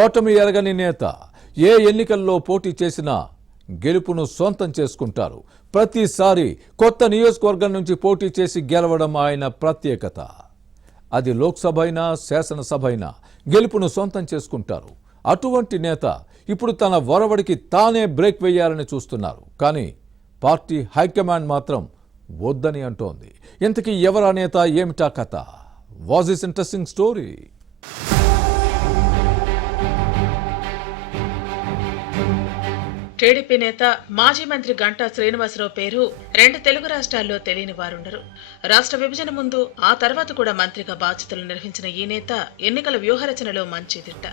ఓటమి ఎరగని నేత ఏ ఎన్నికల్లో పోటీ చేసినా గెలుపును సొంతం చేసుకుంటారు. ప్రతిసారి కొత్త నియోజకవర్గం నుంచి పోటీ చేసి గెలవడం ఆయన ప్రత్యేకత. అది లోక్సభ అయినా శాసనసభ అయినా గెలుపును సొంతం చేసుకుంటారు. అటువంటి నేత ఇప్పుడు తన వరవడికి తానే బ్రేక్ వేయాలని చూస్తున్నారు. కానీ పార్టీ హైకమాండ్ మాత్రం వద్దని అంటోంది. ఇంతకీ ఎవరా నేత, ఏమిటా కథ? Was this interesting story? TDP నేత మాజీ మంత్రి గంటా శ్రీనివాసరావు పేరు రెండు తెలుగు రాష్ట్రాల్లో తెలియని వారుండరు. రాష్ట్ర విభజన ముందు ఆ తర్వాత కూడా మంత్రిగా బాధ్యతలు నిర్వహించిన ఈ నేత ఎన్నికల వ్యూహరచనలో మంచి దిట్ట.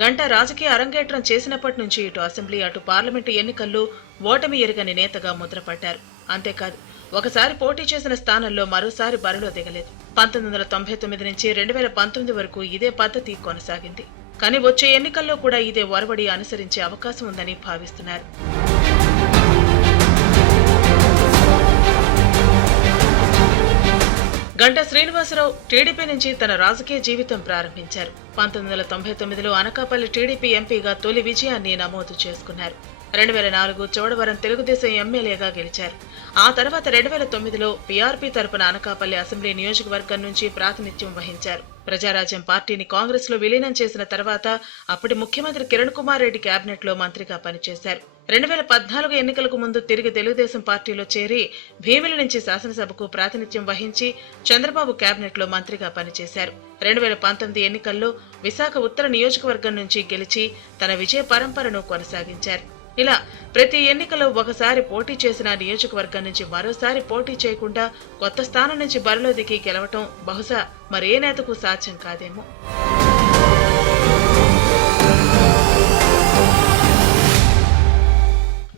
గంటా రాజకీయ అరంగేట్రం చేసినప్పటి నుంచి ఇటు అసెంబ్లీ అటు పార్లమెంటు ఎన్నికల్లో ఓటమి ఎరుగని నేతగా ముద్రపడ్డారు. అంతేకాదు, ఒకసారి పోటీ చేసిన స్థానంలో మరోసారి బరిలో దిగలేదు. 1999 నుంచి 2019 వరకు ఇదే పద్ధతి కొనసాగింది. కానీ వచ్చే ఎన్నికల్లో కూడా ఇదే ఒరవడి అనుసరించే అవకాశం ఉందని భావిస్తున్నారు. గంటా శ్రీనివాసరావు టీడీపీ నుంచి తన రాజకీయ జీవితం ప్రారంభించారు. 1999లో అనకాపల్లి టీడీపీ ఎంపీగా తొలి విజయాన్ని నమోదు చేసుకున్నారు. 2004 చోడవరం తెలుగుదేశం ఎమ్మెల్యేగా గెలిచారు. ఆ తర్వాత 2009లో పీఆర్పీ తరపున అనకాపల్లి అసెంబ్లీ నియోజకవర్గం నుంచి ప్రాతినిధ్యం వహించారు. ప్రజారాజ్యం పార్టీని కాంగ్రెస్ లో విలీనం చేసిన తర్వాత అప్పటి ముఖ్యమంత్రి కిరణ్ కుమార్ రెడ్డి కేబినెట్ లో మంత్రిగా పనిచేశారు. 2014 ఎన్నికలకు ముందు తిరిగి తెలుగుదేశం పార్టీలో చేరి భీమిలి నుంచి శాసనసభకు ప్రాతినిధ్యం వహించి చంద్రబాబు కేబినెట్ లో మంత్రిగా పనిచేశారు. 2019 ఎన్నికల్లో విశాఖ ఉత్తర నియోజకవర్గం నుంచి గెలిచి తన విజయ పరంపరను కొనసాగించారు. ఇలా ప్రతి ఎన్నికలో ఒకసారి పోటీ చేసిన నియోజకవర్గం నుంచి మరోసారి పోటీ చేయకుండా కొత్త స్థానం నుంచి బరిలో దిగి గెలవటం బహుశా మరే నేతకు సాధ్యం కాదేమో.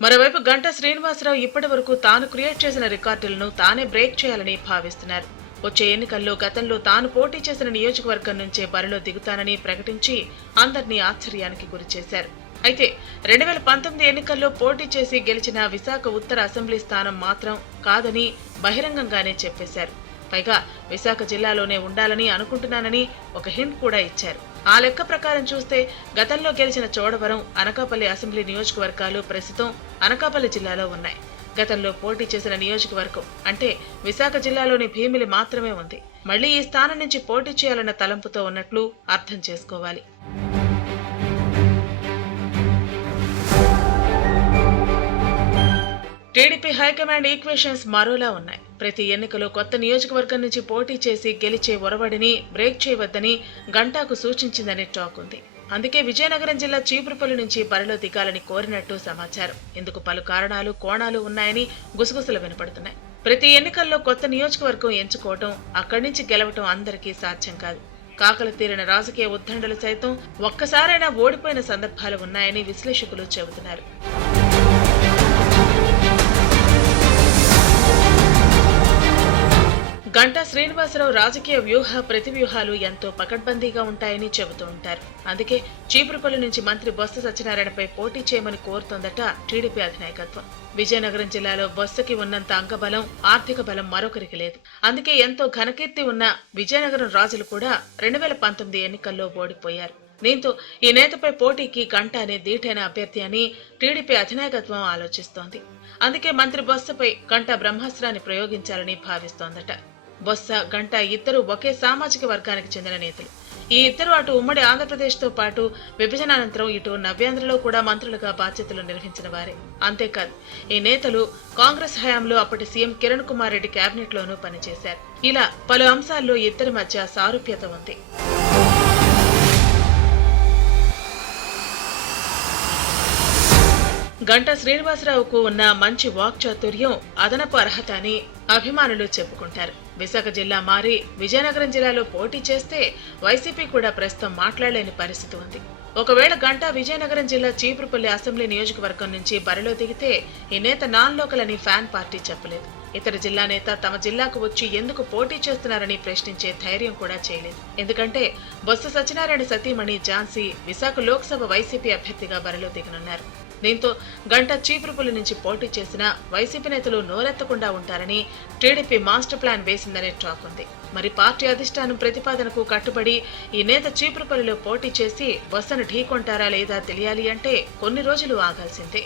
మరోవైపు గంటా శ్రీనివాసరావు ఇప్పటి వరకు తాను క్రియేట్ చేసిన రికార్డులను తానే బ్రేక్ చేయాలని భావిస్తున్నారు. వచ్చే ఎన్నికల్లో గతంలో తాను పోటీ చేసిన నియోజకవర్గం నుంచే బరిలో దిగుతానని ప్రకటించి అందరినీ ఆశ్చర్యానికి గురిచేశారు. అయితే 2019 ఎన్నికల్లో పోటీ చేసి గెలిచిన విశాఖ ఉత్తర అసెంబ్లీ స్థానం మాత్రం కాదని బహిరంగంగానే చెప్పేశారు. పైగా విశాఖ జిల్లాలోనే ఉండాలని అనుకుంటున్నానని ఒక హింట్ కూడా ఇచ్చారు. ఆ లెక్క ప్రకారం చూస్తే గతంలో గెలిచిన చోడవరం, అనకాపల్లి అసెంబ్లీ నియోజకవర్గాలు ప్రస్తుతం అనకాపల్లి జిల్లాలో ఉన్నాయి. గతంలో పోటీ చేసిన నియోజకవర్గం అంటే విశాఖ జిల్లాలోని భీమిలి మాత్రమే ఉంది. మళ్లీ ఈ స్థానం నుంచి పోటీ చేయాలన్న తలంపుతో ఉన్నట్లు అర్థం చేసుకోవాలి. టీడీపీ హైకమాండ్ ఈక్వేషన్స్ మరోలా ఉన్నాయి. ప్రతి ఎన్నికలో కొత్త నియోజకవర్గం నుంచి పోటీ చేసి గెలిచే ఒరవడిని బ్రేక్ చేయవద్దని గంటాకు సూచించిందని టాక్ ఉంది. అందుకే విజయనగరం జిల్లా చీపురుపల్లి నుంచి బరిలో దిగాలని కోరినట్టు సమాచారం. ఇందుకు పలు కారణాలు, కోణాలు ఉన్నాయని గుసగుసలు వినపడుతున్నాయి. ప్రతి ఎన్నికల్లో కొత్త నియోజకవర్గం ఎంచుకోవటం, అక్కడి నుంచి గెలవటం అందరికీ సాధ్యం కాదు. కాకలు తీరిన రాజకీయ ఉద్దండలు సైతం ఒక్కసారైనా ఓడిపోయిన సందర్భాలు ఉన్నాయని విశ్లేషకులు చెబుతున్నారు. గంటా శ్రీనివాసరావు రాజకీయ వ్యూహ ప్రతివ్యూహాలు ఎంతో పకడ్బందీగా ఉంటాయని చెబుతూ ఉంటారు. అందుకే చీపురుపల్లి నుంచి మంత్రి బొత్స సత్యనారాయణపై పోటీ చేయమని కోరుతోందట టీడీపీ అధినాయకత్వం. విజయనగరం జిల్లాలో బొత్సకి ఉన్నంత అంగబలం, ఆర్థిక బలం మరొకరికి లేదు. అందుకే ఎంతో ఘనకీర్తి ఉన్న విజయనగరం రాజులు కూడా 2019 ఎన్నికల్లో ఓడిపోయారు. దీంతో ఈ నేతపై పోటీకి గంటానే దీటైన అభ్యర్థి అని టీడీపీ అధినాయకత్వం ఆలోచిస్తోంది. అందుకే మంత్రి బొత్సపై గంటా బ్రహ్మాస్త్రాన్ని ప్రయోగించాలని భావిస్తోందట. బొత్స, గంటా ఇద్దరు ఒకే సామాజిక వర్గానికి చెందిన నేతలు. ఈ ఇద్దరు అటు ఉమ్మడి ఆంధ్రప్రదేశ్తో పాటు విభజన అనంతరం ఇటు నవ్యాంధ్రలో కూడా మంత్రులుగా బాధ్యతలు నిర్వహించిన వారే. అంతేకాదు, ఈ నేతలు కాంగ్రెస్ హయాంలో అప్పటి సీఎం కిరణ్ కుమార్ రెడ్డి కేబినెట్ లోనూ పనిచేశారు. ఇలా పలు అంశాల్లో ఇద్దరి మధ్య సారూప్యత ఉంది. గంటా శ్రీనివాసరావుకు ఉన్న మంచి వాక్చాతుర్యం, అదనపు అర్హత అని అభిమానులు చెప్పుకుంటారు. విశాఖ జిల్లా మారి విజయనగరం జిల్లాలో పోటీ చేస్తే వైసీపీ కూడా ప్రస్తుతం మాట్లాడలేని పరిస్థితి ఉంది. ఒకవేళ గంటా విజయనగరం జిల్లా చీపురుపల్లి అసెంబ్లీ నియోజకవర్గం నుంచి బరిలో దిగితే ఈ నేత నాన్ లోకల్ అని ఫ్యాన్ పార్టీ చెప్పలేదు. ఇతర జిల్లా నేత తమ జిల్లాకు వచ్చి ఎందుకు పోటీ చేస్తున్నారని ప్రశ్నించే ధైర్యం కూడా చేయలేదు. ఎందుకంటే బొత్స సత్యనారాయణ సతీమణి ఝాన్సీ విశాఖ లోక్సభ వైసీపీ అభ్యర్థిగా బరిలో దిగనున్నారు. దీంతో గంటా చీపురుపుల నుంచి పోటీ చేసిన వైసీపీ నేతలు నోరెత్తకుండా ఉంటారని టీడీపీ మాస్టర్ ప్లాన్ వేసిందనే టాక్ ఉంది. మరి పార్టీ అధిష్టానం ప్రతిపాదనకు కట్టుబడి ఈ నేత చీపురుపల్లిలో పోటీ చేసి బొత్సను ఢీకొంటారా లేదా తెలియాలి అంటే కొన్ని రోజులు ఆగాల్సిందే.